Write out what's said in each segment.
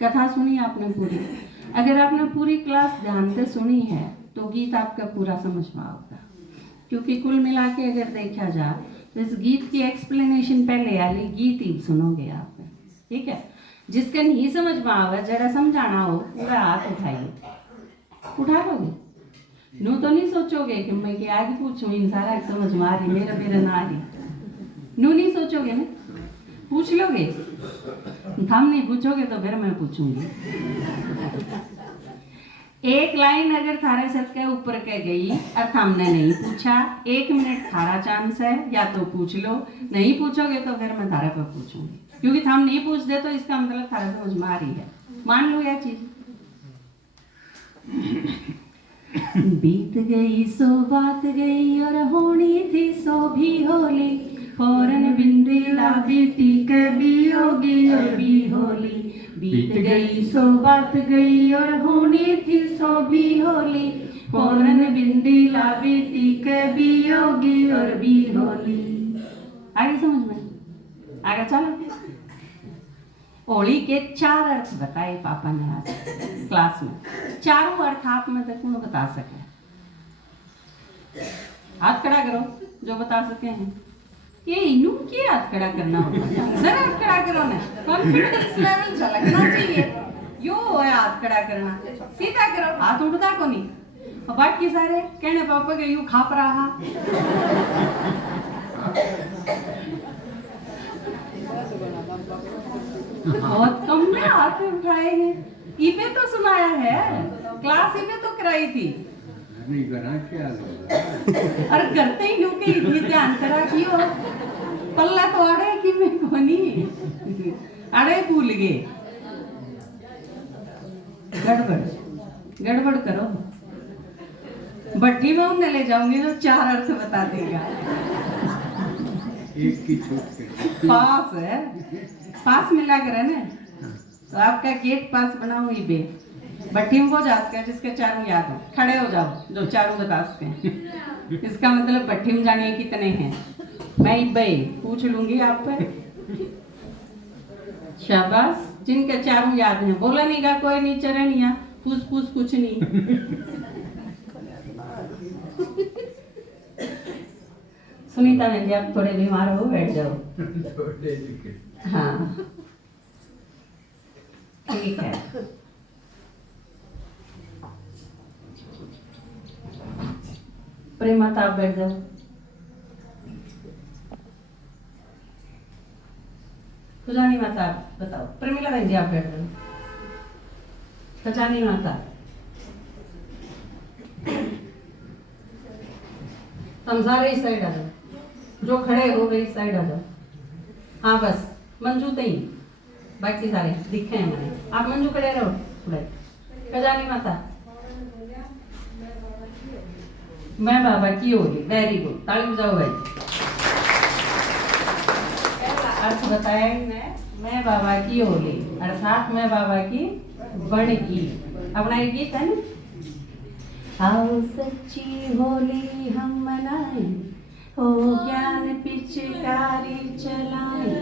कथा सुनी आपने पूरी? अगर आपने पूरी क्लास ध्यान से सुनी है तो गीत आपका पूरा समझ में आएगा, क्योंकि कुल मिला के अगर देखा जाए तो इस गीत की एक्सप्लेनेशन पहले वाली गीत ही सुनोगे आप, ठीक है? जिसका नहीं समझ में आवे, जरा समझाना हो, पूरा हाथ उठाइए, उठा लोगे? नू तो नहीं सोचोगे कि मैं क्या आगे पूछूं, इन सारा समझ में आ रही, मेरा ना आ रही, नू नहीं सोचोगे ना, पूछ लोगे? हम नहीं पूछोगे तो फिर मैं पूछूंगी। एक लाइन अगर थारे सर के ऊपर के गई और हमने नहीं पूछा, 1 मिनट थारा चांस है, या तो पूछ लो, नहीं पूछोगे तो फिर मैं थारे पर पूछूंगी, क्योंकि हम नहीं पूछ दे तो इसका मतलब थारा समझ में आ रही है, मान लो यह चीज। बीत गई सो बात गई और होनी थी सो भी होली, फौरन बिंदेला बेटी कभी होगी और भी होली। बीत गई सो बात गई और होनी थी सो भी होली, फौरन बिंदेला बेटी कभी होगी और भी होली। आगे समझ में? आगे चलो। होली के 4 अर्थ बताए पापा ने आज क्लास में। चारों अर्थ आप में तक कौन बता सके? हाथ खड़ा करो जो बता सके हैं। ये इनू के हाथ खड़ा करना होता है, जरा हाथ खड़ा करो ना, कॉन्फिडेंस लेवल झलकना चाहिए। यो है हाथ खड़ा करना, सीधा करो, हाथ उठता को नहीं। और बाकी सारे कहने पापा के यू खाप रहा। बहुत कम में हाथ उठाए हैं, इबे तो सुनाया है, क्लास इबे तो कराई थी। नहीं करा क्या और करते ही यूं के इतनी ध्यान करा कियो, पल्ला तो अड़े कि मैं कोनी अड़े भूल गए। गड़बड़ गड़बड़ करो, भट्टी में उन्हें ले जाऊंगी तो 4 अर्थ बता देगा। एक की छूट पास है, पास मिला कर है ना, तो आपका गेट पास बनाऊंगी बे। भट्टी में वो जा सके जिसके चारों याद हो, खड़े हो जाओ जो चारों बता सकते हैं। इसका मतलब भट्टी में जानिए कितने हैं, मैं भाई पूछ लूंगी आप पर। शाबाश, जिनके चारों याद हैं, बोला नहीं का कोई नहीं, चरण या पूछ पूछ कुछ नहीं। सुनीता बहन जी आप थोड़े बीमार हो, बैठ जाओ। हाँ ठीक है। प्रेमा आप बैठ जाओ। खजानी माता आप बताओ। प्रेमिला बहन जी आप बैठ जाओ। खजानी माता तुम सारे इस साइड आ जाओ, जो खड़े हो गए इस साइड आ जाओ। हाँ बस मंजू तई, बाकी सारे दिखे हैं मैंने, आप मंजू खड़े रहो थोड़े। खजानी माता मैं बाबा की होली, वेरी गुड, ताली बजाओ भाई। अर्थ बताया मैं बाबा की होली, अर्थात मैं बाबा की बन की। अपना एक गीत है ना, आओ सच्ची होली हम मनाए, हो ज्ञान पिचकारी चलाए,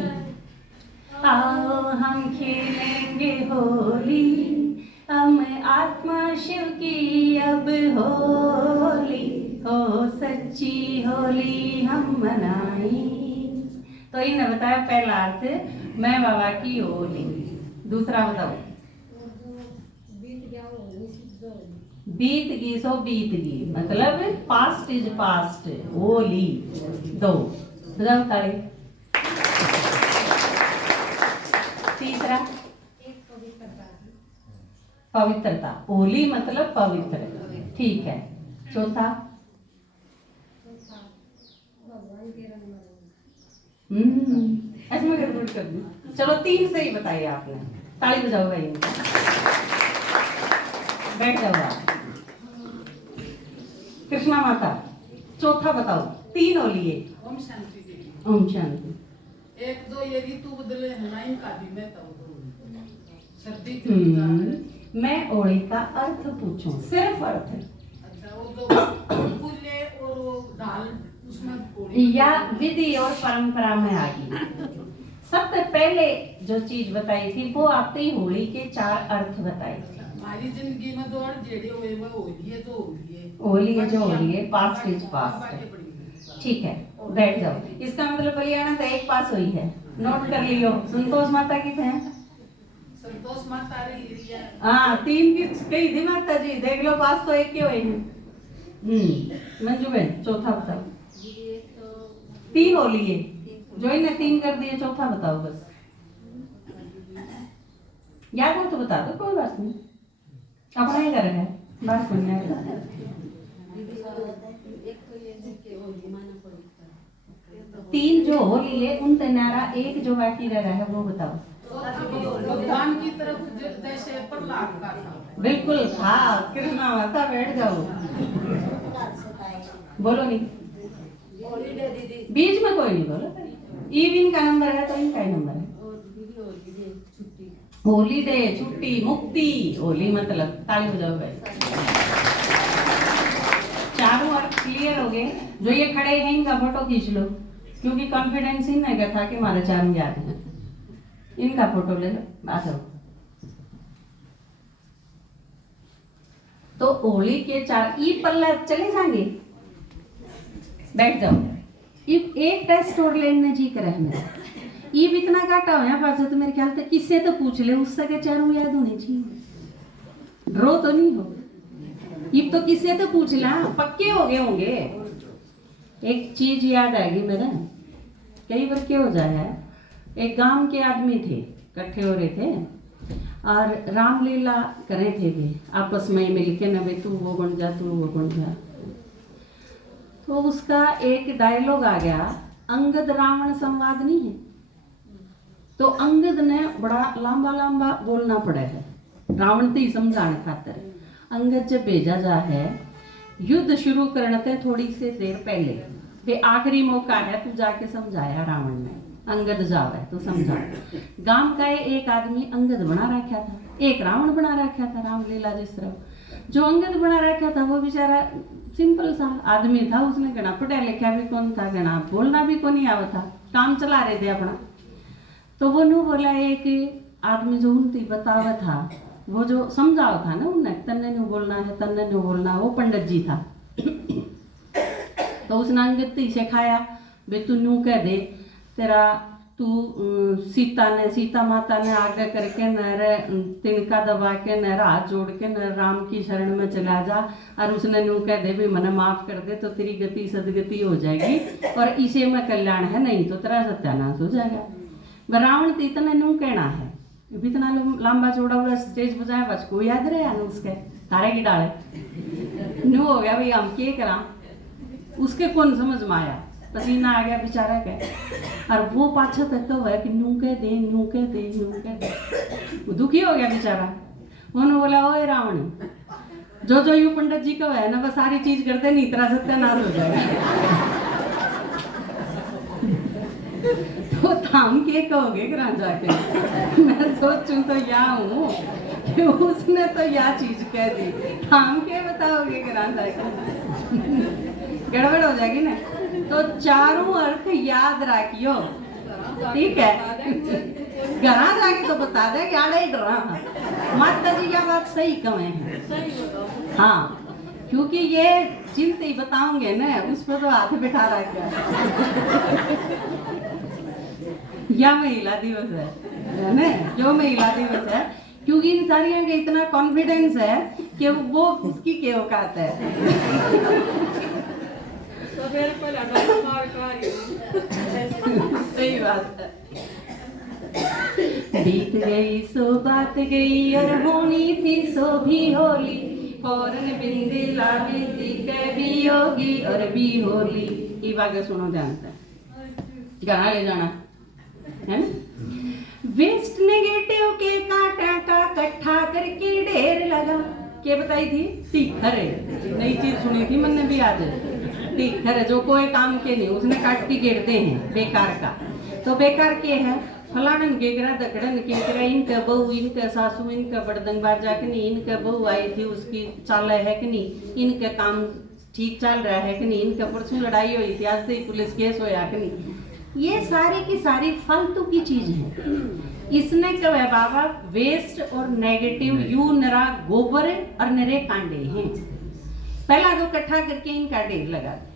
आओ हम खेलेंगे होली, हम आत्मा शिव की अब होली, हो सच्ची होली हम मनाई। तो इन्हें बताया पहला अर्थ मैं बाबा की होली। दूसरा बताओ। बीत गई सो बीत गई, मतलब पास्ट इज पास्ट, होली। दो बताओ ताली। तीसरा पवित्रता, होली मतलब पवित्र, ठीक है। चौथा ऐसे गड़बड़ कर दी। चलो 3 से ही बताइए आपने, ताली बजाओ भाई। बैठ जाओ आप। कृष्णा माता चौथा बताओ, 3 होली है। ओम शांति जी। ओम शांति। 1 2 ये ऋतु बदले हैं ना, इनका भी मैं तब सर्दी मैं होली का अर्थ पूछूं, सिर्फ अर्थ। अच्छा वो जो फूले और वो दाल उसमें या विधि और परंपरा में आ गई। सबसे पहले जो चीज बताई थी वो आपने ही होली के 4 अर्थ बताए थे। हमारी जिंदगी में दौड़ जेड़े हुए वो होली है, जो होली है, होली है जो होली है, पास्ट इज पास्ट है। ठीक है, बैठ जाओ। इसका मतलब बलियाना तो एक पास हुई है, नोट कर लियो। संतोष माता की थे, संतोष माता रही है। हाँ 3 की कही थी माता जी, देख लो पास तो एक ही हुई है। मंजू बहन चौथा बताओ। 3 होली है, जो इन्हें 3 कर दिए, चौथा बताओ बस। याद हो तो बता दो, कोई बात नहीं, अपना ही घर है, बात सुनने का। 3 जो होली है उन तनारा, एक जो बाकी रह रहा है वो बताओ। भगवान की तरफ जैसे प्रहलाद का था। बिल्कुल, हाँ कृष्णा माता, बैठ जाओ, बोलो नहीं, बीच में कोई नहीं बोलो। ईव इनका नंबर है तो इनका ही नंबर है। होली डे, छुट्टी, मुक्ति, होली मतलब ताली बजाओ भाई। चारों अर्थ क्लियर हो गए। जो ये खड़े हैं इनका फोटो खींच लो, क्योंकि कॉन्फिडेंस इनने का था कि हमारे चारों याद हैं। इनका फोटो ले लो, आ जाओ। तो होली के 4 ई पल्ला चले जाएंगे, बैठ जाओ। एक टेस्ट और लेने जी कर है, ये भी इतना काटा हो पास तो मेरे ख्याल से किससे तो पूछ ले, उससे के चारों याद होने चाहिए, ड्रो तो नहीं हो। ये तो किससे तो पूछ ला, पक्के हो गए होंगे। एक चीज याद आएगी मेरे, कई बार क्या हो जाए, एक गांव के आदमी थे, इकट्ठे हो रहे थे और रामलीला कर रहे थे भी आपस में मिलके, न भाई तू वो बन जा, तू वो बन जा। तो उसका एक डायलॉग आ गया, अंगद रावण संवाद नहीं है, तो अंगद ने बड़ा लंबा लंबा बोलना पड़ा है रावण को समझाने खातर। अंगद जब भेजा जा है युद्ध शुरू करने से थोड़ी से देर पहले, वे आखिरी मौका है, तू जाके समझाया रावण ने, अंगद जावे तो समझा। गांव का एक आदमी अंगद बना रखा था, एक रावण बना रखा था, रामलीला जिस तरह। जो अंगद बना रखा था वो बेचारा सिंपल सा आदमी था, उसने घना पढ़ा लिखा भी कौन था, घना बोलना भी कौन आवा था, काम चला रहे थे अपना। तो वो नू बोला, एक आदमी जो उनती बतावा था, वो जो समझाओ था ना उन्हें, तन्ने न्यू बोलना है, तन्ने न्यू बोलना, वो पंडित जी था। तो उसने अंगद ती सिखाया, बे तू न्यू कह दे, तेरा तू सीता माता ने आगे करके न तिनका दबा के न हाथ जोड़ के न राम की शरण में चला जा, और उसने न्यू कह दे भी मने माफ कर दे तो तेरी गति सदगति हो जाएगी, और इसे में कल्याण है, नहीं तो तेरा सत्यानाश हो जाएगा। रावण तो इतना न्यू कहना है, इतना लंबा चौड़ा हुआ स्टेज बजाया, बस को याद रहे ना उसके तारे की डाले न्यू हो गया भाई, हम क्या करा, उसके कौन समझ में आया, पसीना आ गया बेचारा के। और वो पाछा तक तो है कि न्यू कह दे, न्यू कह दे, न्यू कह दे, वो दुखी हो गया बेचारा। उन्होंने बोला, ओए रावण, जो जो यू पंडित जी का है ना, बस सारी चीज करते नहीं, तेरा सत्यानाश हो जाएगा। तो थाम के कहोगे घर जाके, मैं सोचूं तो या हूँ कि उसने तो या चीज कह दी, थाम के बताओगे घर जाके, गड़बड़ हो जाएगी ना। तो चारों अर्थ याद रखियो, ठीक है, घर जाके तो बता दे कि आड़े डरा। माता जी यह बात सही कहे हैं, हाँ, क्योंकि ये चिंते ही बताओगे ना, उस पर तो हाथ बिठा रखा या महिला दिवस है ना, जो महिला दिवस है, क्योंकि इन सारियों का इतना कॉन्फिडेंस है कि वो उसकी क्या औकात है। सही बात है। बीत गई सो बात गई, और होनी थी सो भी होली, फौरन बिंदी लागे थी कभी होगी और भी होली। ये बात सुनो ध्यान से, गाना ले जाना है ना। वेस्ट नेगेटिव के कांटा का इकट्ठा करके ढेर लगा, क्या बताई थी, टीखर है, नई चीज सुनी थी मैंने भी आज। टीखर है जो कोई काम के नहीं, उसने काट के गिरते हैं बेकार का। तो बेकार के है, फलानन के गिरा दकड़न के गिरा, इनका बहू, इनका सासू, इनका बड़दंग बाजा कि नहीं, इनका बहू आई थी उसकी चाल है कि नहीं, इनका काम ठीक चल रहा है कि नहीं, इनका परसों लड़ाई हुई थी, आज से पुलिस केस होया कि नहीं। ये सारी की सारी फालतू की चीज है। इसने कहा है बाबा वेस्ट और नेगेटिव यू नरा गोबर और नरे कांडे हैं। पहला तो इकट्ठा करके इनका ढेर लगा दे।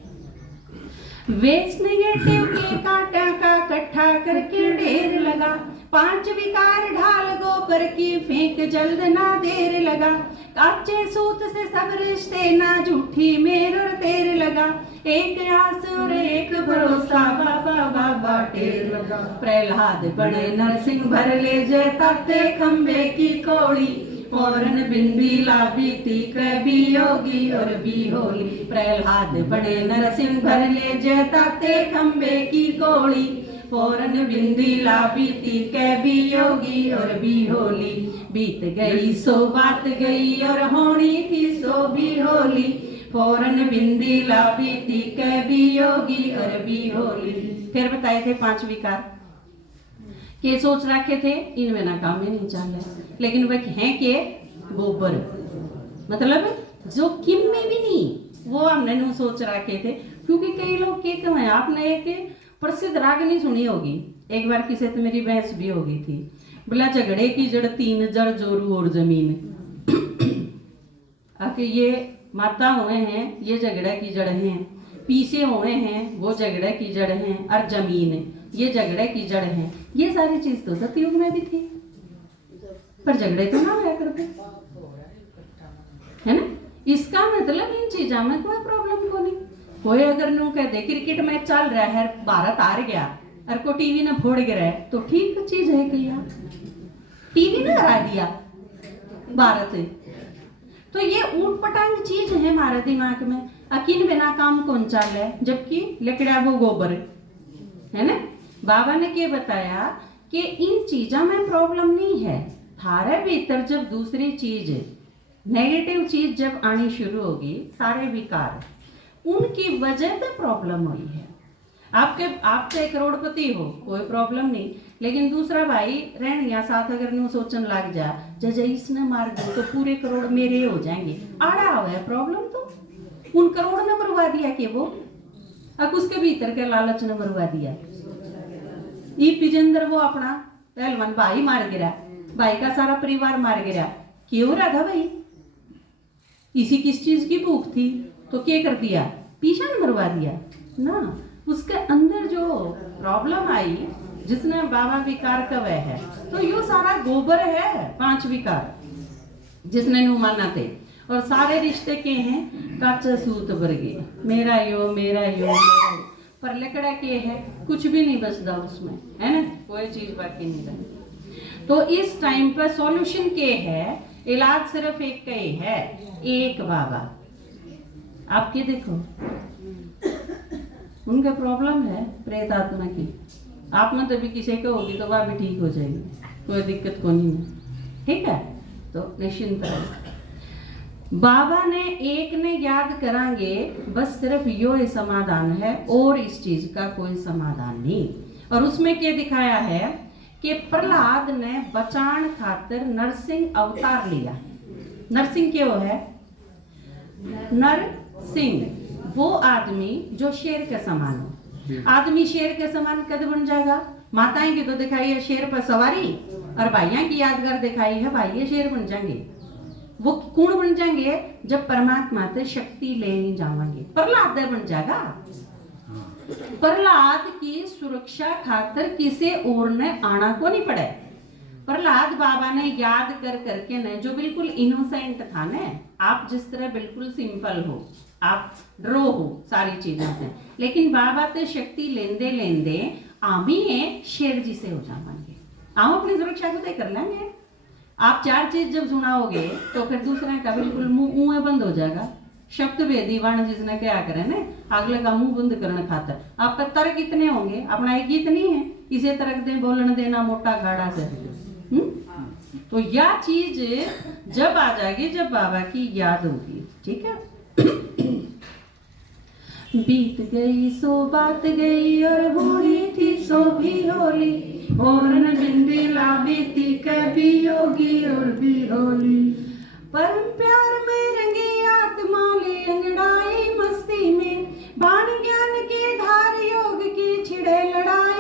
वेस्ट नेगेटिव के कांटा का इकट्ठा करके ढेर लगा, 5 विकार ढाल गोबर की फेंक जल्द ना देर लगा, काचे सूत से सब रिश्ते ना झूठी मेर और तेर लगा, एक आस और एक भरोसा बाबा बाबा टेर लगा, प्रहलाद बने नरसिंह भर ले जय ताते खंबे की कौड़ी, फौरन बिन बीला बीती कभी योगी और भी होली, प्रहलाद बने नरसिंह भर ले जय ताते खंबे की कौड़ी, फौरन बिन बीला बीती कभी योगी और भी होली, बीत गई सो बात गई और होनी थी सो भी होली, फौरन बिन बीला बीती कभी योगी और भी होली। फिर बताए थे 5 विकार के सोच रखे थे इनमें ना काम ही नहीं चल रहा, लेकिन वह हैं के गोबर, मतलब जो किम में भी नहीं, वो हमने नु सोच रखे थे। क्योंकि कई लोग के कहें आपने एक प्रसिद्ध रागनी सुनी होगी, एक बार किसी से मेरी बहस भी हो गई थी, बोला झगड़े की जड़ 3 जड़ जोरू और जमीन, आके ये माता हुए हैं ये झगड़े की जड़ हैं, पीछे हुए हैं वो झगड़े की जड़ हैं, और जमीन ये झगड़े की जड़ हैं। ये सारी चीज तो सतयुग में भी थी, पर झगड़े तो ना हुआ करते, है ना। इसका मतलब इन चीजों में कोई प्रॉब्लम को नहीं। कोई अगर नू कह दे क्रिकेट मैच चल रहा है भारत हार गया और को टीवी ने फोड़ गिरा है तो ठीक चीज है कि यार टीवी ने हरा दिया भारत, तो ये ऊट पटांग चीज है हमारे दिमाग में। अकीन बिना काम कौन चल है, जबकि लकड़ा वो गोबर है ना। बाबा ने क्या बताया कि इन चीजों में प्रॉब्लम नहीं है, थारे भीतर जब दूसरी चीज नेगेटिव चीज जब आनी शुरू होगी, सारे विकार उनकी वजह से प्रॉब्लम हुई है। आप चाहे करोड़पति हो कोई प्रॉब्लम नहीं, लेकिन दूसरा भाई रहन या साथ अगर नु सोचने लग जा जज इसने मार दो तो पूरे करोड़ मेरे हो जाएंगे, आड़ा हुआ है प्रॉब्लम। तो उन करोड़ ने मरवा दिया कि वो अब उसके भीतर के लालच ने मरवा दिया। ई पिजेंद्र वो अपना पहलवान भाई मार गिरा, भाई का सारा परिवार मार गिरा, क्यों रहा था भाई, इसी किस चीज की भूख थी, तो क्या कर दिया पीछा ने मरवा दिया ना। उसके अंदर जो प्रॉब्लम आई जिसने बाबा विकार का वह है, तो यो सारा गोबर है 5 विकार जिसने नु माना थे। और सारे रिश्ते के हैं काचा सूत वर्गे, मेरा यो मेरा यो मेरा यो, पर लकड़ा के है कुछ भी नहीं बचता उसमें, है ना, कोई चीज बाकी नहीं रहती। तो इस टाइम पर सॉल्यूशन के है, इलाज सिर्फ एक का ही है, एक बाबा। आपके देखो उनका प्रॉब्लम है प्रेत आत्मा की, आप में तो भी किसी को होगी तो वह भी ठीक हो जाएगी, कोई दिक्कत को नहीं है, ठीक है। तो निश्चिंत रहो, बाबा ने एक ने याद करांगे, बस सिर्फ यो ही समाधान है और इस चीज का कोई समाधान नहीं। और उसमें क्या दिखाया है कि प्रहलाद ने बचान खातिर नरसिंह अवतार लिया। नरसिंह क्यों है, नर सिंह वो आदमी जो शेर के समान हो। आदमी शेर के समान कद बन जाएगा, माताएं की तो दिखाई है शेर पर सवारी, और भाइयों की यादगार दिखाई है भाई शेर बन जाएंगे। वो कौन बन जाएंगे, जब परमात्मा से शक्ति लेने जाएंगे, प्रहलाद बन जाएगा। प्रहलाद की सुरक्षा खातिर किसी और ने आना को नहीं पड़े। प्रहलाद बाबा ने याद कर करके न, जो बिल्कुल इनोसेंट था न, आप जिस तरह बिल्कुल सिंपल हो, आप ड्रो हो सारी चीजों से, लेकिन बाबा से शक्ति लेंदे लेंदे आमी शेर जी से हो जाएंगे। हम अपनी सुरक्षा को तय कर लेंगे। आप 4 चीज जब सुनाओगे तो फिर दूसरे का बिल्कुल मुंह बंद हो जाएगा। शब्द भेदी वाण जिसने क्या करे ना, अगले का मुंह बंद करने खातर आपका तर्क इतने होंगे, अपना एक गीत नहीं है, इसे तर्क दे बोलने देना मोटा गाड़ा से। तो यह चीज जब आ जाएगी जब बाबा की याद होगी, ठीक है। बीत गई सो बात गई और होनी थी सो भी होली, और न बिंदिला बीती कभी योगी और भी होली। परम प्यार में रंगी आत्मा ले अंगड़ाई मस्ती में, बाण ज्ञान के धार योग की छिड़े लड़ाई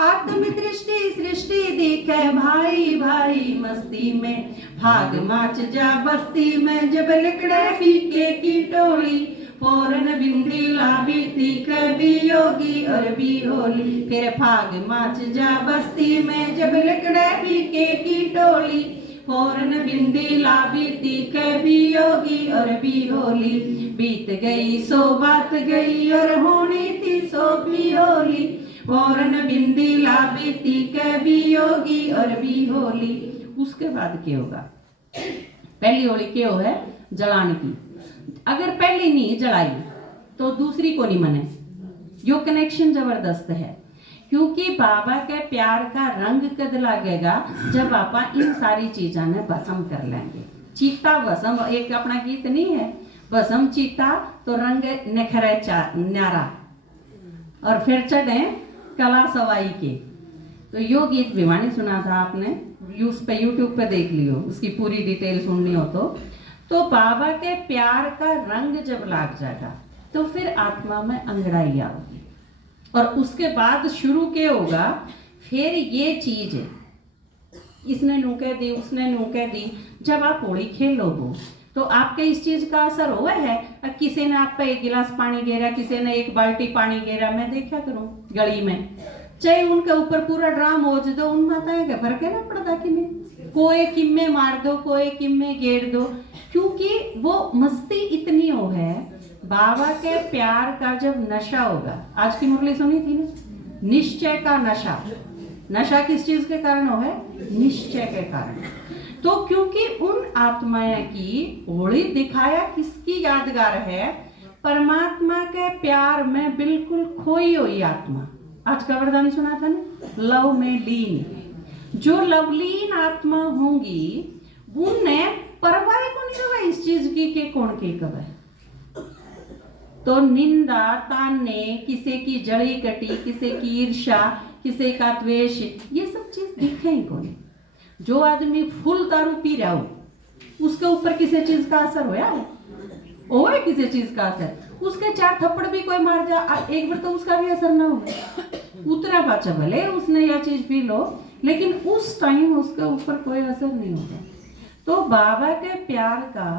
आत्म दृष्टि सृष्टि दिखे भाई भाई मस्ती में, भाग माच जा बस्ती में जब लिकड़े फीके की टोली, फौरन बिंदी लाबीती कभी योगी और भी होली। फिर भाग माच जा बस्ती में जब लिकड़े फीके की टोली, फौरन बिंदी लाबीती कभी योगी और भी होली। बीत गई सो बात गई और होनी थी सो भी होली, फौरन बिंदी लाबीती कभी योगी और भी होली। उसके बाद क्या होगा? पहली होली क्या है? जलाने की। अगर पहली नहीं जलाई तो दूसरी को नहीं मने। यो कनेक्शन जबरदस्त है, क्योंकि बाबा के प्यार का रंग कद लगेगा जब आप इन सारी चीजों ने भस्म कर लेंगे। चीता भस्म, एक अपना गीत नहीं है, भस्म चीता तो रंग निखरे न्यारा, और फिर चढ़े कला सवाई के। तो यो गीत भिवानी सुना था आपने, उस पे यूट्यूब पे देख लियो, उसकी पूरी डिटेल सुननी हो तो बाबा के प्यार का रंग जब लाग जाएगा तो फिर आत्मा में अंगड़ाई आओगी, और उसके बाद शुरू के होगा फिर ये चीज, इसने नू कह दी उसने नू कह दी। जब आप होली खेलो हो तो आपके इस चीज का असर हुआ है? किसी ने आप पे एक गिलास पानी गेरा, किसी ने एक बाल्टी पानी गेरा, मैं देखा करूं गली में, चाहे उनके ऊपर पूरा ड्राम हो दो, उन माताएं का फर्क है ना पड़ता कि में कोई किम्मे मार दो, कोई किम्मे गेर दो, क्योंकि वो मस्ती इतनी हो है। बाबा के प्यार का जब नशा होगा, आज की मुरली सुनी थी ना, निश्चय का नशा। नशा किस चीज के कारण हो है? निश्चय के कारण। तो क्योंकि उन आत्माएं की होली दिखाया किसकी यादगार है? परमात्मा के प्यार में बिल्कुल खोई हुई आत्मा। आज का वरदान सुना था ना, लव में लीन। जो लवलीन आत्मा होंगी उनने परवाह को नहीं होगा इस चीज की के कौन के कब है। तो निंदा ताने, किसी की जड़ी कटी, किसी की ईर्ष्या, किसी का द्वेष, ये सब चीज दिखे ही कौन। जो आदमी फुल दारू पी रहा हो उसके ऊपर किसी चीज का असर होया है? ओए किसी चीज का असर, उसके 4 थप्पड़ भी कोई मार जा एक बार तो उसका भी असर ना हो। उतरा पाचा भले उसने यह चीज पी लो, लेकिन उस टाइम उसके ऊपर कोई असर नहीं होगा। तो बाबा के प्यार का,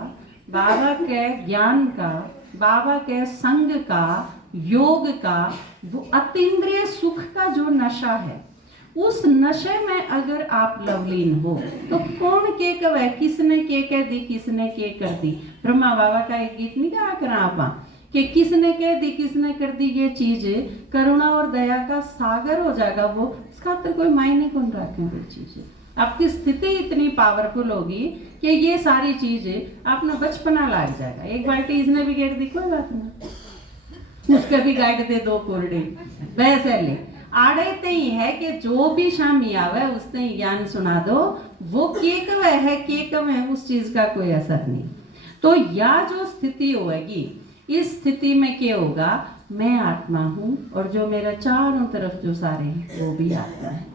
बाबा के ज्ञान का, बाबा के संग का, योग का, वो अतीन्द्रिय सुख का जो नशा है, उस नशे में अगर आप लवलीन हो तो कौन के कब है, किसने के कह दी, किसने के कर दी। ब्रह्मा बाबा का एक गीत नहीं गा करा आप कि किसने कह दी, किसने कर दी, ये चीज करुणा और दया का सागर हो जाएगा वो, इसका तो कोई मायने कौन रखेंगे। चीज आपकी स्थिति इतनी पावरफुल होगी कि ये सारी चीजें आपने बचपना लाग जाएगा। एक बाल्टी इसने भी गेट दी, कोई बात नहीं, उसके भी गाइड दे 2 कोरडे वैसे ले आड़े ही है कि जो भी शामी आवे उसने ज्ञान सुना दो, वो केक है केक में उस चीज का कोई असर नहीं। तो या जो स्थिति होगी, इस स्थिति में क्या होगा? मैं आत्मा हूं और जो मेरा चारों तरफ जो सारे हैं वो भी आत्मा है।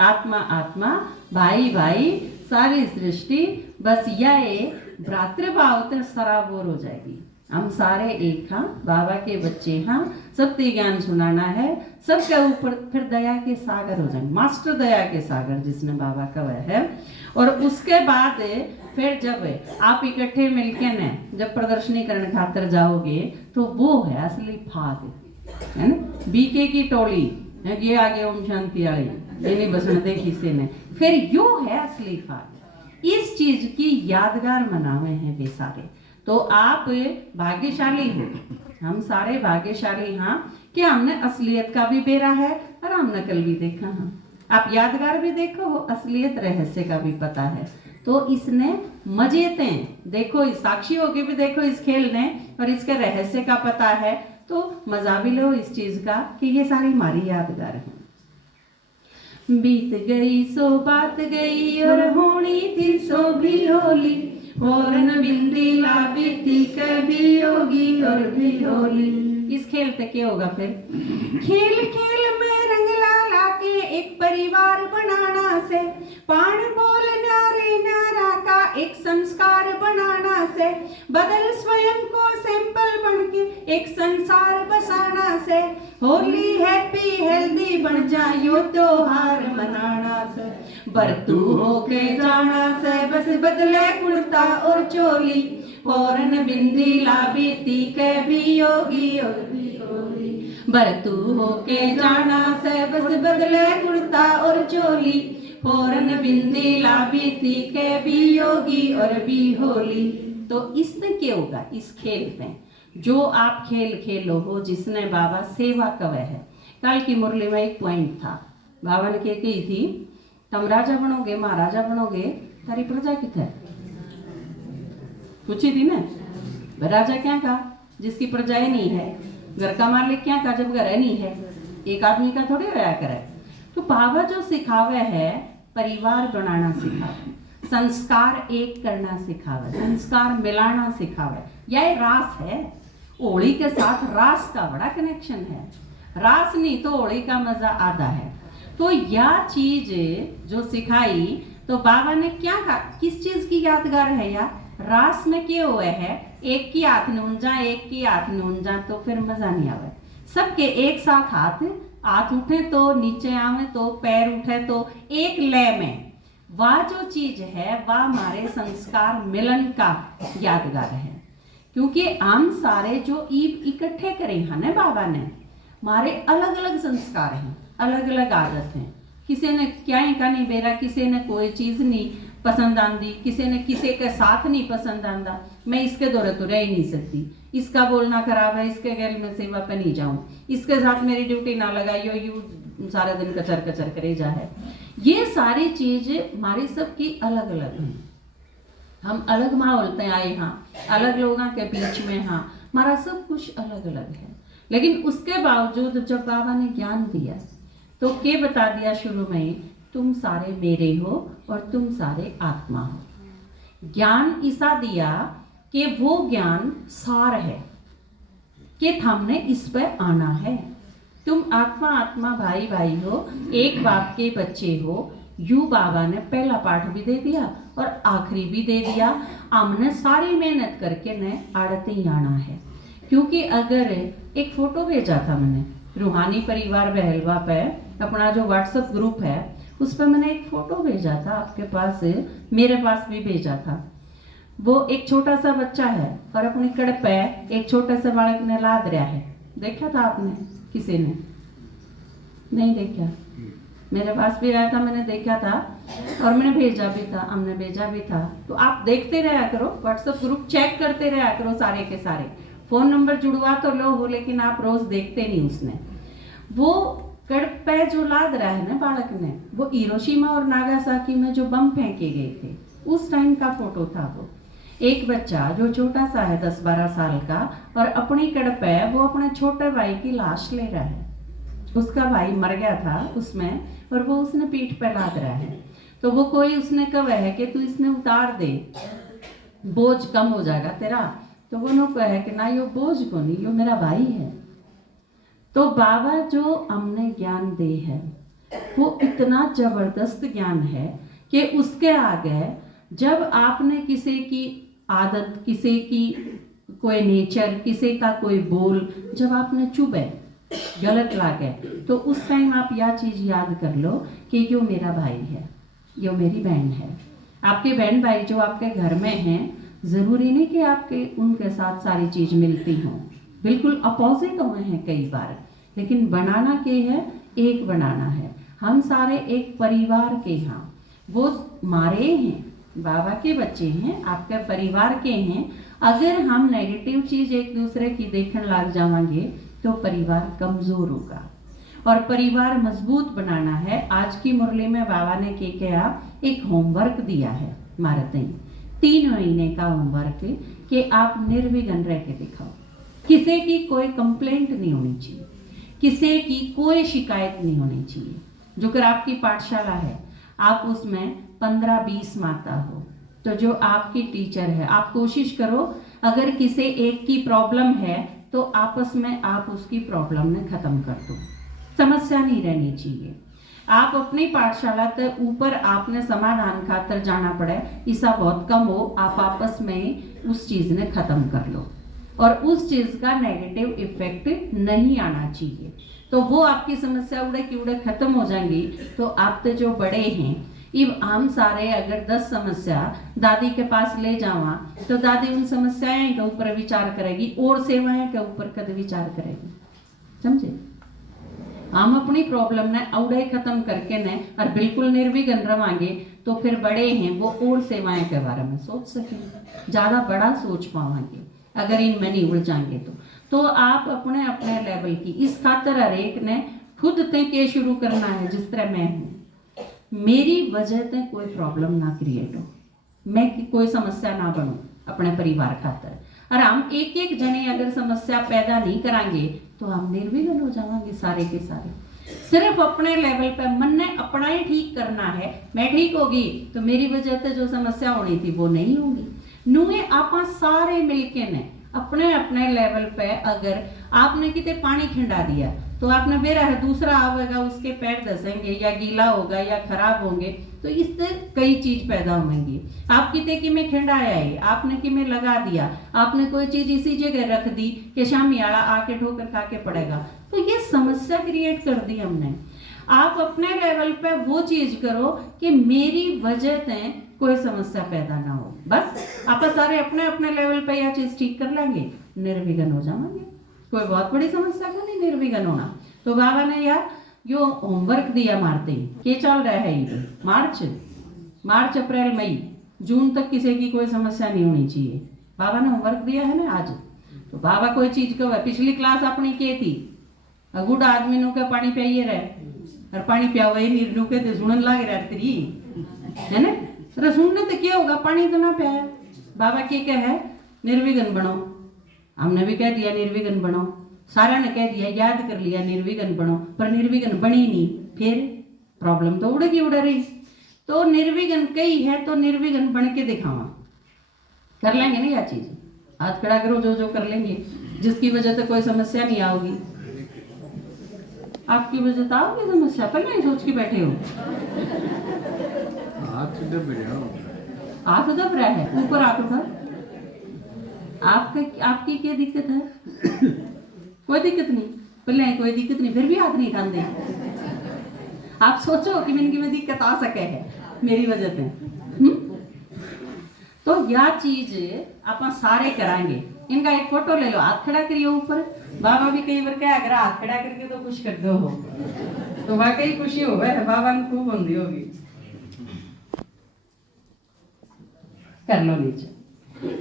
आत्मा आत्मा, भाई भाई, सारी सृष्टि बस यह भ्रातृभाव तक सराबोर हो जाएगी। हम सारे एक हाँ, बाबा के बच्चे हाँ, सबके ज्ञान सुनाना है, सबके ऊपर फिर दया के सागर हो जाएंगे। मास्टर दया के सागर जिसने बाबा का वह है। और उसके बाद फिर जब आप इकट्ठे मिलके न जब प्रदर्शनी करने खातर जाओगे तो वो है असली फाग, है ना। बीके की टोली ये आगे ओम शांति वाली, ये नहीं बसने दे किसी ने, फिर यो है असली फाग। इस चीज की यादगार मनावे हैं वे सारे। तो आप भाग्यशाली हो, हम सारे भाग्यशाली हाँ कि हमने असलियत का भी बेरा है और हम नकल भी देखा हाँ। आप यादगार भी देखो, असलियत रहस्य का भी पता है। तो इसने मजेते देखो, इस साक्षी होके भी देखो इस खेल ने, और इसके रहस्य का पता है तो मजा भी लो इस चीज का कि ये सारी हमारी यादगार है। बीत गई सो बात गई और होनी थी सो भी होली, फौरन बिंदी ला बीती कभी होगी और भी होली। इस खेल तक क्या होगा फिर? खेल खेल में रंग ला के एक परिवार बनाना से, पान बोल नारे नारा का एक संस्कार बनाना से, बदल स्वयं को सैंपल बन के एक संसार बसाना से, होली हैप्पी हेल्दी बन जायो त्योहार मनाना से बरतू होके जाना से बस बदले कुर्ता और चोली फौरन बिंदी ला बीती के भी योगी और भी होली बरतू होके जाना से बस बदले कुर्ता और चोली फौरन बिंदी ला बीती के भी योगी और भी होली। तो इसमें क्या होगा, इस खेल में जो आप खेल खेलो हो जिसने बाबा सेवा कवे है। कल की मुरली में एक पॉइंट था, बाबा ने कही थी तुम राजा बनोगे महाराजा बनोगे तारी प्रजा कितने पूछी थी ना, राजा क्या कहा जिसकी प्रजा ही नहीं है, घर का मालिक क्या कहा जब घर नहीं है, एक आदमी का थोड़ी रहा करे। तो बाबा जो सिखावे है परिवार बनाना सिखावे, संस्कार एक करना सिखावे, संस्कार मिलाना सिखावे। यह रास है, होली के साथ रास का बड़ा कनेक्शन है, रास नहीं तो होली का मजा आधा है। तो यह चीज जो सिखाई तो बाबा ने क्या कहा, किस चीज की यादगार है यार, रास में क्या हुआ है एक की हाथ नूंजा एक की हाथ नूंजा तो फिर मजा नहीं आवे। सबके एक साथ हाथ उठे तो नीचे आवे तो पैर उठे तो एक लय में, वह जो चीज है वह हमारे संस्कार मिलन का यादगार है। क्योंकि हम सारे जो ईब इकट्ठे करे हैं ना बाबा ने, हमारे अलग अलग संस्कार हैं, अलग अलग आदत हैं। किसी ने क्या ही का नहीं बेरा, किसी ने कोई चीज नहीं पसंद आंदी, किसी ने किसी के साथ नहीं पसंद आंदा, मैं इसके दौरे तो रह ही नहीं सकती, इसका बोलना खराब है, इसके गैर में सेवा पे नहीं जाऊं, इसके साथ मेरी ड्यूटी ना लगाइयो, यू सारा दिन कचर कचर करे जा है। ये सारी चीज हमारी सबकी अलग अलग है, हम अलग माहौल में आए हाँ, अलग लोगों के बीच में हाँ, हमारा सब कुछ अलग अलग है। लेकिन उसके बावजूद जब बाबा ने ज्ञान दिया तो क्या बता दिया शुरू में, तुम सारे मेरे हो और तुम सारे आत्मा हो। ज्ञान ऐसा दिया कि वो ज्ञान सार है कि हमने इस पर आना है। तुम आत्मा आत्मा भाई भाई हो, एक बाप के बच्चे हो। यू बाबा ने पहला पाठ भी दे दिया और आखिरी भी दे दिया। हमने सारी मेहनत करके न आड़ते ही आना है। क्योंकि अगर एक फोटो भेजा था मैंने रूहानी परिवार बहलवा पे, अपना जो व्हाट्सएप ग्रुप है उस पर मैंने एक फोटो भेजा था, आपके पास मेरे पास भी भेजा था। वो एक छोटा सा बच्चा है और अपनी कड़ पे एक छोटे से बालक ने लाद रहा है। देखा था आपने, किसी ने नहीं देखा? मेरे पास भी आया था, मैंने देखा था और मैंने भेजा भी था, हमने भेजा भी था। तो आप देखते रहा करो, व्हाट्सएप ग्रुप चेक करते रहा करो, सारे के सारे फोन नंबर जुड़वा तो लो हो, लेकिन आप रोज देखते नहीं। उसने वो कड़ पे जो लाद रहा है ना बालक ने, वो हिरोशिमा और नागासाकी में जो बम फेंके गए थे उस टाइम का फोटो था। वो एक बच्चा जो छोटा सा है 10-12 साल का और अपनी कड़ पे वो अपने छोटे भाई की लाश ले रहा है। उसका भाई मर गया था उसमें और वो उसने पीठ पे लाद रहा है। तो वो कोई उसने कहा है कि तू इसने उतार दे, बोझ कम हो जाएगा तेरा। तो वो नो कहे कि ना यो बोझ को नहीं, यो मेरा भाई है। तो बाबा जो हमने ज्ञान दे है वो इतना जबरदस्त ज्ञान है कि उसके आगे जब आपने किसी की आदत, किसी की कोई नेचर, किसी का कोई बोल जब आपने चुभे, गलत लागे, तो उस टाइम आप यह चीज याद कर लो कि यो मेरा भाई है, यो मेरी बहन है। आपके बहन भाई जो आपके घर में हैं, जरूरी नहीं कि आपके उनके साथ सारी चीज मिलती हो, बिल्कुल अपोजिट हुए हैं कई बार, लेकिन बनाना के है, एक बनाना है। हम सारे एक परिवार के हैं, वो मारे हैं, बाबा के बच्चे हैं, आपके परिवार के हैं। अगर हम नेगेटिव चीज एक दूसरे की देखने लग जाएंगे तो परिवार कमजोर होगा और परिवार मजबूत बनाना है। आज की मुरली में बाबा ने क्या एक होमवर्क दिया है मारते 3 महीने का होमवर्क कि आप निर्विघ्न रह के दिखाओ। किसी की कोई कंप्लेंट नहीं होनी चाहिए, किसी की कोई शिकायत नहीं होनी चाहिए। जो कर आपकी पाठशाला है, आप उसमें 15-20 माता हो, तो जो आपकी टीचर है, आप कोशिश करो अगर किसी एक की प्रॉब्लम है तो आपस में आप उसकी प्रॉब्लम ने खत्म कर दो, समस्या नहीं रहनी चाहिए। आप अपनी पाठशाला तक ऊपर आपने समाधान खातर जाना पड़े, ऐसा बहुत कम हो, आप आपस में उस चीज ने खत्म कर लो। और उस चीज का नेगेटिव इफेक्ट नहीं आना चाहिए। तो वो आपकी समस्या उड़े की उड़े खत्म हो जाएंगी। तो आप तो जो बड़े हैं, इब हम सारे अगर 10 समस्या दादी के पास ले जावा तो दादी उन समस्याएं के ऊपर विचार करेगी और सेवाएं के ऊपर कद विचार करेगी। समझे? हम अपनी प्रॉब्लम ने औड़े खत्म करके ने और बिल्कुल निर्विघ्न रवांगे तो फिर बड़े हैं वो और सेवाएं के बारे में सोच सकेंगे, ज्यादा बड़ा सोच पाएंगे। अगर इनमें नहीं उलझाएंगे तो आप अपने अपने लेवल की इस खातर हर एक ने खुद तक ये शुरू करना है। जिस तरह मैं हूँ, मेरी वजह से कोई प्रॉब्लम ना क्रिएट हो, मैं कोई समस्या ना बनूं अपने परिवार खातर। और हम एक एक जने अगर समस्या पैदा नहीं करांगे तो हम निर्विघ्न हो जाएंगे सारे के सारे। सिर्फ अपने लेवल पे मन ने अपना ही ठीक करना है। मैं ठीक होगी तो मेरी वजह से जो समस्या होनी थी वो नहीं होगी। नुए आपा सारे मिलके ने अपने अपने लेवल पे, अगर आपने कितने पानी खिंडा दिया तो आपने बेरा है दूसरा आवेगा, उसके पैर धसेंगे या गीला होगा या खराब होंगे, तो इससे कई चीज पैदा होंगी। आप किते कि में खिंडाया है, आपने कि में लगा दिया, आपने कोई चीज इसी जगह रख दी कि शामी आड़ा आके ठोकर खा के पड़ेगा, तो ये समस्या क्रिएट कर दी हमने। आप अपने लेवल पे वो चीज करो कि मेरी वजह से कोई समस्या पैदा ना हो। बस आप सारे अपने अपने लेवल पे यह चीज ठीक कर लेंगे, निर्विघ्न हो जाएंगे। कोई बहुत बड़ी समस्या को नहीं निर्विघ्न होना। तो बाबा ने यार जो होमवर्क दिया मारते ही के चल रहा है ये मार्च अप्रैल मई जून तक किसी की कोई समस्या नहीं होनी चाहिए। बाबा ने होमवर्क दिया है ना आज। तो बाबा कोई चीज को पिछली क्लास अपनी के थी गुड आदमी नु के पानी पियाइए रहे और पानी पिया हुआ नीर नु के सुनन लाग रहा तेरी है ना। तो सुनने तो क्या होगा, पानी तो ना पिया। बाबा क्या है, निर्विघ्न बनो। हमने भी कह दिया निर्विघ्न बनो, सारा ने कह दिया याद कर लिया निर्विघ्न बनो, पर निर्विघ्न बनी नहीं, फिर प्रॉब्लम तो उड़ेगी उड़ रही। तो निर्विघ्न कई है तो निर्विघ्न बन के दिखावा, कर लेंगे ना यह चीज। हाथ खड़ा करो जो जो कर लेंगे, जिसकी वजह से कोई समस्या नहीं आओगी। आपकी वजह से आओगी समस्या, पहले ही सोच के बैठे हो। हाथ दब रहा हाथ दब रहा है, ऊपर हाथ उठा। आपकी क्या दिक्कत है? कोई दिक्कत नहीं, पहले कोई दिक्कत नहीं, फिर भी हाथ नहीं उठाते। आप सोचो कि इनकी में दिक्कत आ सके है मेरी वजह से। तो यह चीज आप सारे कराएंगे। इनका एक फोटो ले लो, हाथ खड़ा करिए ऊपर। बाबा भी कई बार क्या अगर हाथ खड़ा करके तो खुश कर दो हो तो वाकई खुशी हो गए, बाबा ने खूब होंगी होगी। कर लो नीचे।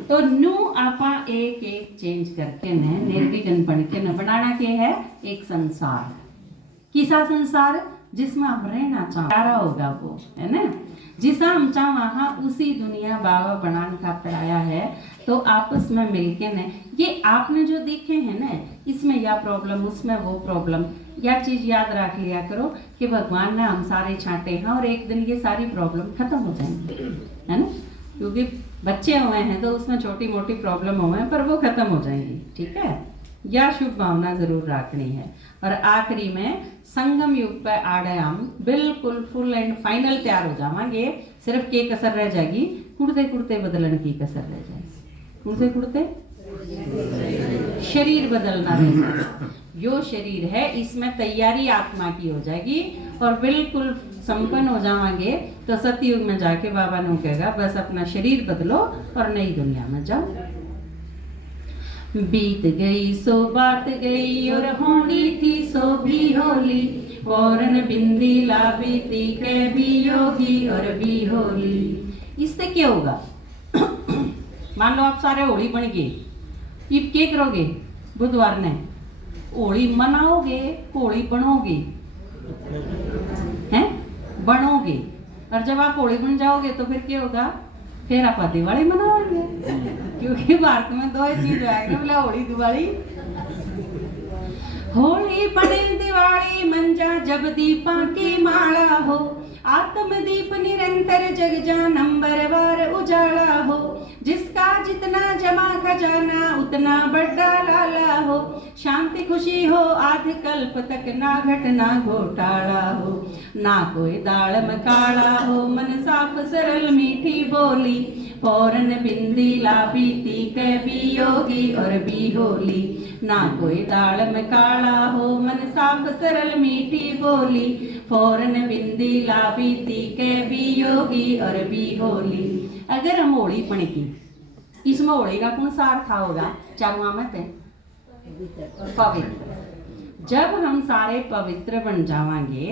तो न्यू आपा एक एक चेंज करके ने निर्विघ्न बन के न बनाना के है एक संसार। किसा संसार जिसमें हम रहना चाह होगा वो है ना, जिसा हम चाह वहाँ उसी दुनिया बाबा बनाने का पढ़ाया है। तो आपस में मिलके ने ये आपने जो देखे हैं ना, इसमें यह प्रॉब्लम उसमें वो प्रॉब्लम, यह चीज याद रख लिया करो कि भगवान ने हम सारे छांटे हैं और एक दिन ये सारी प्रॉब्लम खत्म हो जाएंगी, है ना। क्योंकि बच्चे हुए हैं तो उसमें छोटी मोटी प्रॉब्लम हुए हैं पर वो खत्म हो जाएंगी, ठीक है। यह शुभ भावना जरूर रखनी है। और आखिरी में संगम युग पे आड़े हम बिल्कुल फुल एंड फाइनल तैयार हो जाएंगे। सिर्फ के कसर रह जाएगी, कुड़ते कुड़ते बदलन की कसर रह जाएगी। कुड़ते कुड़ते शरीर बदलना रह जाएगा। जो शरीर है इसमें तैयारी आत्मा की हो जाएगी और बिल्कुल संपन्न हो जाएंगे। तो सतयुग में जाके बाबा ने कहेगा बस अपना शरीर बदलो और नई दुनिया में जाओ। बीत गई सो बात गई और होनी थी सो भी होली, फौरन बिंदी ला बीती के भी योगी और भी होली। इससे क्या होगा? मान लो आप सारे होली बन गए, अब क्या करोगे? बुधवार ने होली मनाओगे, होली बनोगे, हैं बनोगे। और जब आप होली बन जाओगे तो फिर क्या होगा? फिर आप दिवाली मनाओगे, क्योंकि भारत में दो चीज आएगा, बोला होली दिवाली। होली बने दिवाली मंजा जब दीपा की माला हो, आत्मदीप निरंतर जग जानंबरवार उजाला हो, जिसका जितना जमा खजाना उतना बड़ा लाला हो, शांति खुशी हो आध कल्प तक ना घटना घोटाला हो, ना कोई दाल मकाला हो, मन साफ सरल मीठी बोली, फौरन बिंदी लापीती के भी योगी और भी होली, ना कोई दाल में काला हो, मन साफ सरल मीठी बोली, फौरन बिंदी लापीती के भी योगी और भी होली। अगर हम होली पढ़ की, इसमें होली का कौन सा अर्थ होगा? चारुआ में पवित्र। जब हम सारे पवित्र बन जावांगे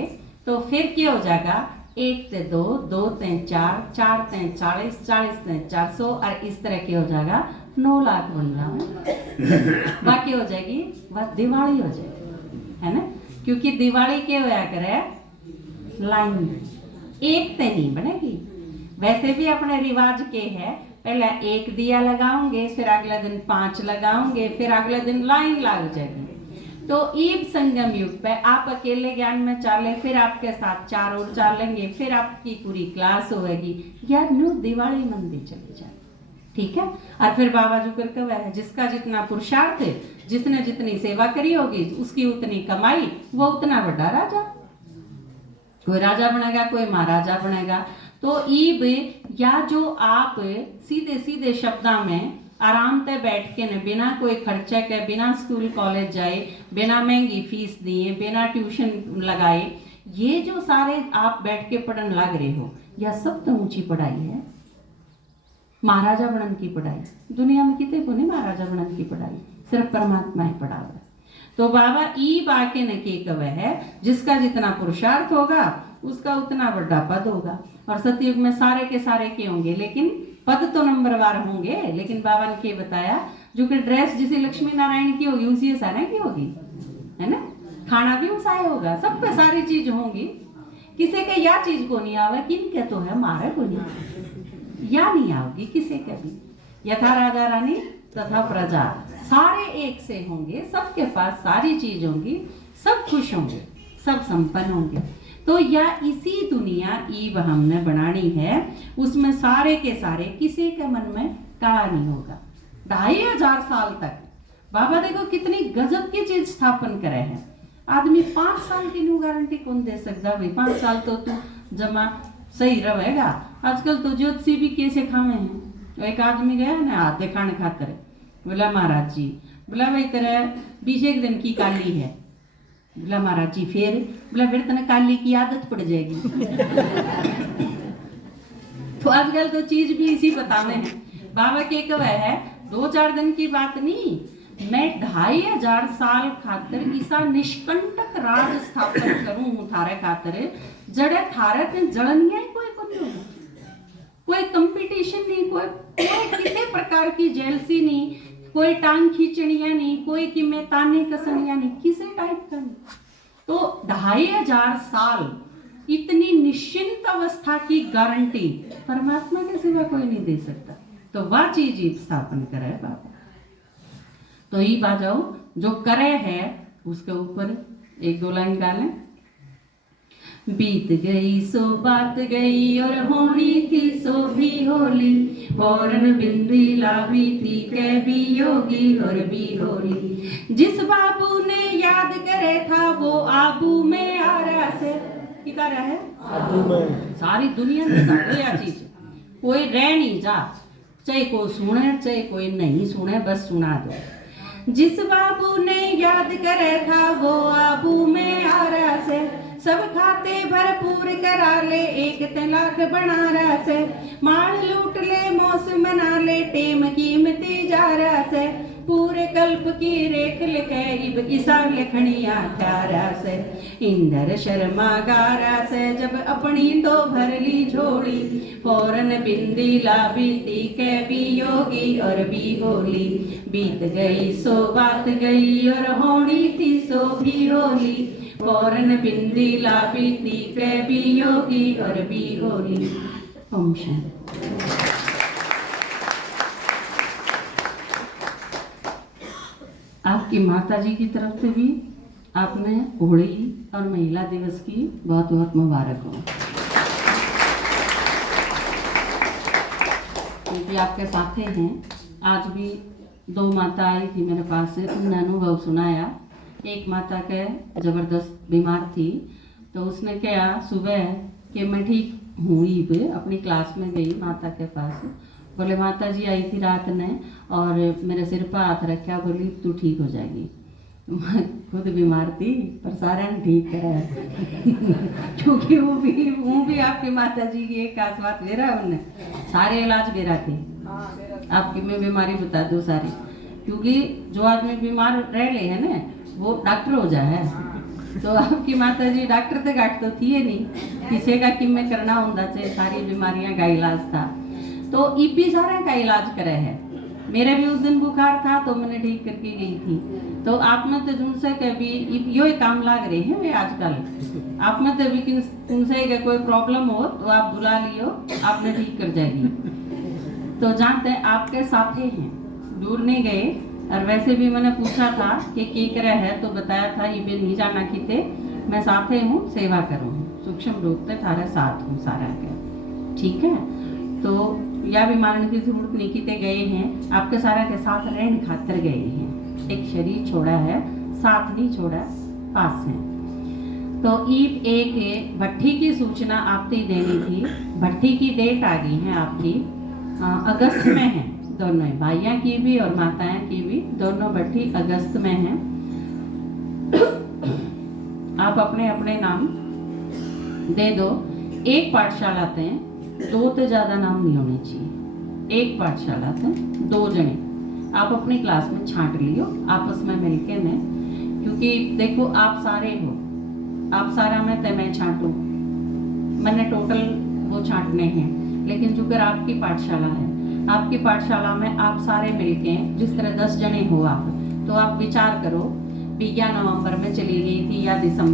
तो फिर क्या हो जाएगा? 1 ते 2, 2 ते 4, 4 ते 40, 40 ते 400 और इस तरह के हो जाएगा 9 लाख बन जाओ। बाकी हो जाएगी बस दिवाली हो जाएगी, है ना? क्योंकि दिवाली के होया करे लाइन 1 ते नहीं बनेगी। वैसे भी अपने रिवाज के है, पहले 1 दिया लगाओगे, फिर अगले दिन 5 लगाओगे, फिर अगले दिन लाइन लग जाएगी। तो ईब संगम युग पे आप अकेले ज्ञान में चाले, फिर आपके साथ 4 और चालेंगे, फिर आपकी पूरी क्लास होगी, या न्यू दिवाली मंदिर चली जाए, ठीक है? और फिर बाबा जो कर कहा है, जिसका जितना पुरुषार्थ है, जिसने जितनी सेवा करी होगी, उसकी उतनी कमाई, वो उतना बड़ा राजा। कोई राजा बनेगा, कोई महाराजा बनेगा। तो ईब या जो आप सीधे सीधे शब्दों में आराम से बैठ के न, बिना कोई खर्चे के, बिना स्कूल कॉलेज जाए, बिना महंगी फीस दिए, बिना ट्यूशन लगाए, ये जो सारे आप बैठ के पढ़ने लग रहे हो, यह सब तो ऊंची पढ़ाई है। महाराजा बनन की पढ़ाई दुनिया में कितने को नहीं, महाराजा बनन की पढ़ाई सिर्फ परमात्मा ही पढ़ा है। तो बाबा ई बाके न के कवे है, जिसका जितना पुरुषार्थ होगा उसका उतना बड़ा पद होगा। और सतयुग में सारे के सारे के होंगे, लेकिन पद तो नंबरवार होंगे। लेकिन बाबा ने क्या बताया, जो कि ड्रेस जिसे लक्ष्मी नारायण की होगी उसी सारा की होगी, है ना? खाना भी उसा होगा, सब पे सारी चीज होंगी। किसी के या चीज को नहीं आवे, किनके तो है, मारे को नहीं या नहीं आओगी किसी के भी। यथा राजा रानी तथा प्रजा, सारे एक से होंगे, सबके पास सारी चीज होंगी, सब खुश होंगे, सब संपन्न होंगे। तो या इसी दुनिया ईब हमने बनानी है, उसमें सारे के सारे किसी के मन में काला नहीं होगा। 2500 साल तक बाबा देखो कितनी गजब की चीज स्थापन करे हैं। आदमी 5 साल की न्यू गारंटी कौन दे सकता? भाई 5 साल तो तू जमा सही रहेगा। आजकल तो ज्योतिषी भी कैसे खावे हैं। तो एक आदमी गया ना हाथे खाने खातर, बोला महाराज जी, बोला भाई तेरा 21 दिन की काली है। बोला महाराज जी फिर? बोला फिर तेने काली की आदत पड़ जाएगी। तो आजकल तो चीज भी इसी बताने हैं। बाबा के कवे है 2-4 दिन की बात नहीं, मैं 2500 साल खातर ईसा निष्कंटक राज स्थापन करूं थारे खातर, जड़े थारे पे जड़निया ही कोई को नहीं होगा, कोई कंपटीशन नहीं, कोई किसी प्रकार की जेलसी नहीं, कोई टांग खींचनिया नहीं, कोई कि मैं ताने कसनिया नहीं, किसी टाइप का नहीं। तो 2500 साल इतनी निश्चिंत अवस्था की गारंटी परमात्मा के सिवा कोई नहीं दे सकता। तो वह चीज ही स्थापन करे बाबा। तो ये बाजाओ जो करे है उसके ऊपर 1-2 लाइन गालें। बीत गई सो बात गई और होनी थी सो भी होली, फौरन बिंदी लावी थी के भी योगी और भी होली। जिस बाबू ने याद करे था वो आबू में आ रहा से किधर है, आबू में। सारी दुनिया में यह चीज कोई रह नहीं जा, चाहे कोई सुने चाहे कोई नहीं सुने, बस सुना दो। जिस बाबू ने याद करे था वो आबू में आ रहा से, सब खाते भरपूर करा ले, 1 लाख बना रहा से, माल लूट ले मौसम मना ले, टेम कीमती जा रहा से, पूरे कल्प की रेख लिखे इब ईसा लिखनिया प्यारा से, इंदर शर्मा गारा से, जब अपनी तो भर ली झोली, फौरन बिंदी ला बीती के भी योगी और भी होली। बीत गई सो बात गई और होनी थी सो भी होली, फौरन बिंदी ला बीती के भी योगी और भी होली। ओम शांति। आपकी माता जी की तरफ से भी आपने होली और महिला दिवस की बहुत बहुत मुबारक हो। क्योंकि आपके साथ हैं। आज भी 2 माता आई थी मेरे पास से, उन्होंने अनुभव सुनाया। एक माता के ज़बरदस्त बीमार थी, तो उसने क्या सुबह कि मैं ठीक हूँ, ही अपनी क्लास में गई माता के पास। बोले माता जी आई थी रात ने और मेरे सिर पर हाथ रखा, बोली तू ठीक हो जाएगी। मैं खुद बीमार थी पर सारे ने ठीक करा क्योंकि वो भी आपकी माता जी की एक खास बात मेरा, उनने सारे इलाज मेरा थे। आपकी मैं बीमारी बता दूँ सारी, क्योंकि जो आदमी बीमार रह ले है ना वो डॉक्टर हो जाए है। तो आपकी माता जी डॉक्टर तो घाट तो थी ही नहीं, किसी का किम में करना होता चाहिए, सारी बीमारियां का इलाज था। तो ईपी सारा का इलाज करे है। मेरा भी उस दिन बुखार था तो मैंने ठीक करके गई थी। तो आप में तो तुमसे कभी यो ही काम लाग रहे हैं वे आजकल। आप में तो भी तुमसे कोई प्रॉब्लम हो तो आप बुला लियो, आपने ठीक कर जाएगी। तो जानते हैं आपके साथ ही हैं, दूर नहीं गए। और वैसे भी मैंने पूछा था कि के करे है तो बताया था ये भी नहीं जाना कि थे मैं साथे हूँ, सेवा करूँ, सूक्ष्म रूप से थारे साथ हूँ सारा के, ठीक है। तो या भी मानने की जरूरत नहीं किते गए हैं, आपके सारा के साथ रहने खातर गए हैं। एक शरीर छोड़ा है, साथ नहीं छोड़ा, पास है। तो ईद एक भट्टी की सूचना आपसे देनी थी। भट्टी की डेट आ गई है आपकी, अगस्त में है। दोनों भाइयाँ की भी और माताएं की भी, दोनों भट्टी अगस्त में है। आप अपने अपने नाम दे दो। एक पाठशाला थे, 2 तो ज़्यादा नाम नहीं होने चाहिए। एक पाठशाला थे 2 जने, आप अपनी क्लास में छांट लियो आपस में मिलके ने, क्योंकि देखो आप सारे हो, आप सारा में ते मैं छांटू, मैंने टोटल वो छांटने हैं। लेकिन जो आपकी पाठशाला है, आपकी पाठशाला में आप सारे मिलके जिस तरह 10 जने हो आप, तो आप विचार करो भी या नवंबर में चली गई थी या दिसंबर